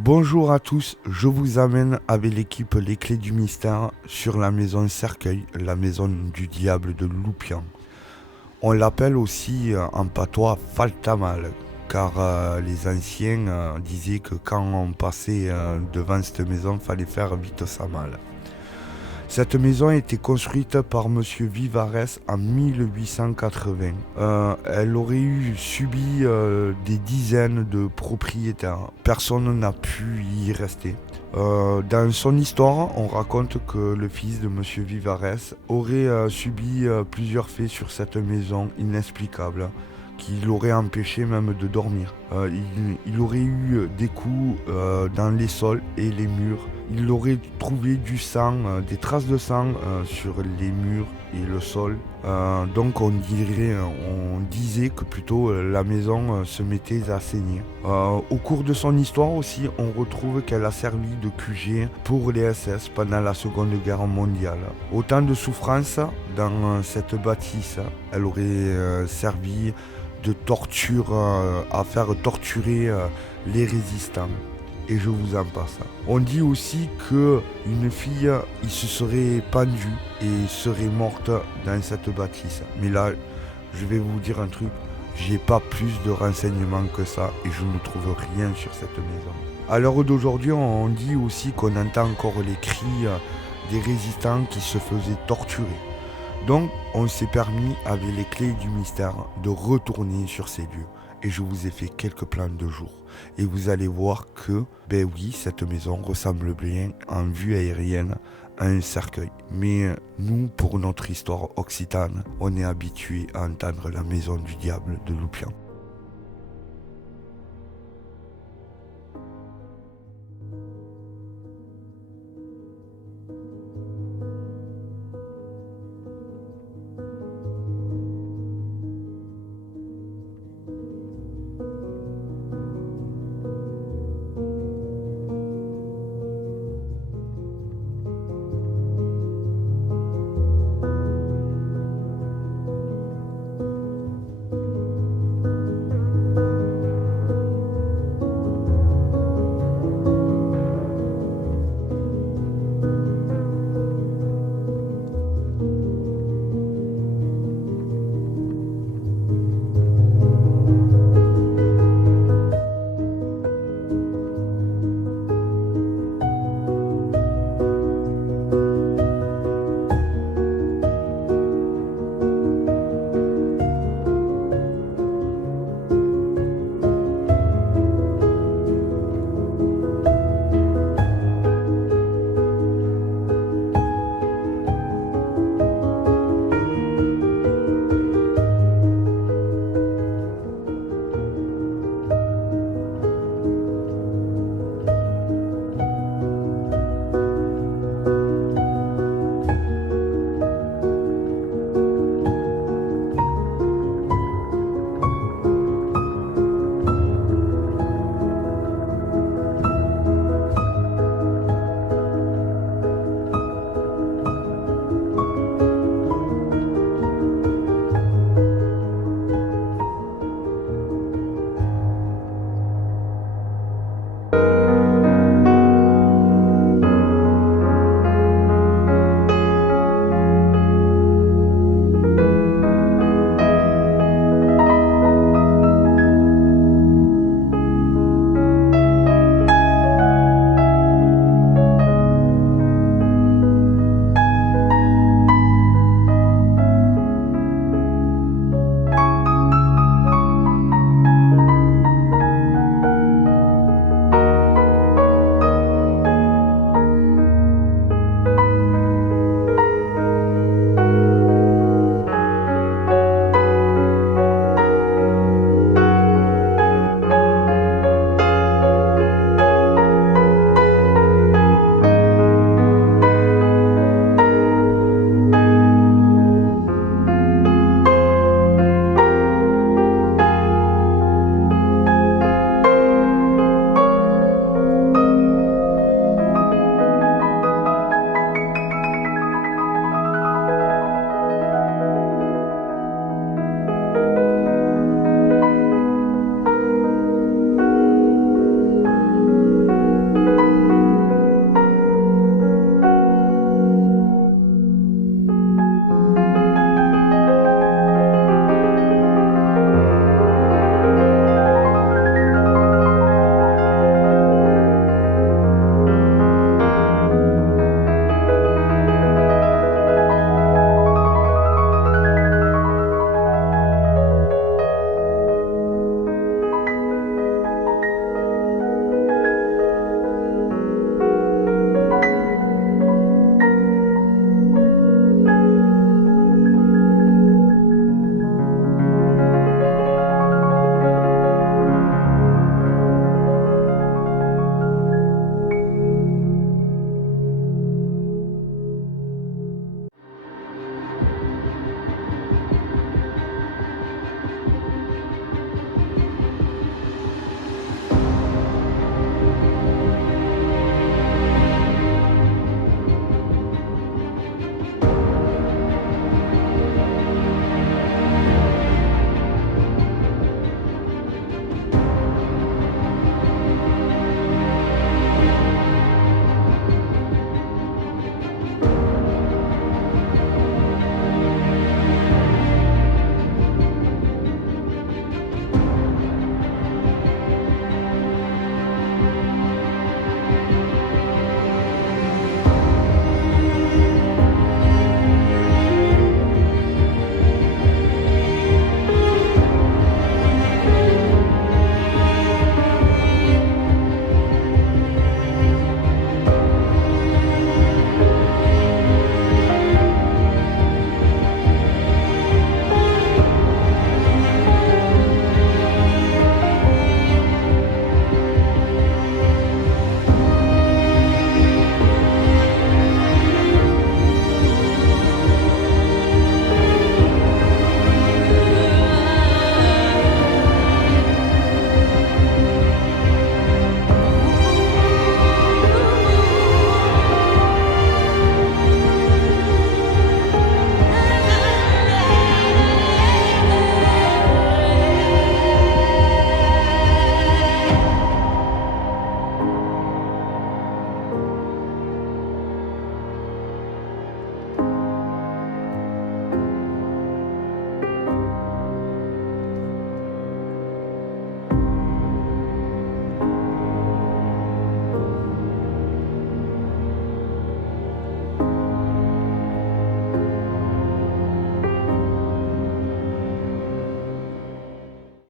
Bonjour à tous, je vous amène avec l'équipe Les Clés du Mystère sur la maison Cercueil, la maison du diable de Loupian. On l'appelle aussi en patois Faltamal, car les anciens disaient que quand on passait devant cette maison, fallait faire vite sa malle. Cette maison a été construite par Monsieur Vivarès en 1880. Elle aurait subi des dizaines de propriétaires. Personne n'a pu y rester. Dans son histoire, on raconte que le fils de Monsieur Vivarès aurait subi plusieurs faits sur cette maison inexplicables qui l'aurait empêché même de dormir. Il aurait eu des coups dans les sols et les murs. Il aurait trouvé du sang, des traces de sang sur les murs et le sol. Donc on disait que plutôt la maison se mettait à saigner. Au cours de son histoire aussi, on retrouve qu'elle a servi de QG pour les SS pendant la Seconde Guerre mondiale. Autant de souffrances dans cette bâtisse. Elle aurait servi de torture à faire torturer les résistants. Et je vous en passe. On dit aussi que une fille, il se serait pendue et serait morte dans cette bâtisse. Mais là, je vais vous dire un truc, j'ai pas plus de renseignements que ça et je ne trouve rien sur cette maison. À l'heure d'aujourd'hui, on dit aussi qu'on entend encore les cris des résistants qui se faisaient torturer. Donc, on s'est permis, avec les clés du mystère, de retourner sur ces lieux. Et je vous ai fait quelques plans de jour. Et vous allez voir que, ben oui, cette maison ressemble bien en vue aérienne à un cercueil. Mais nous, pour notre histoire occitane, on est habitués à entendre la maison du diable de Loupian.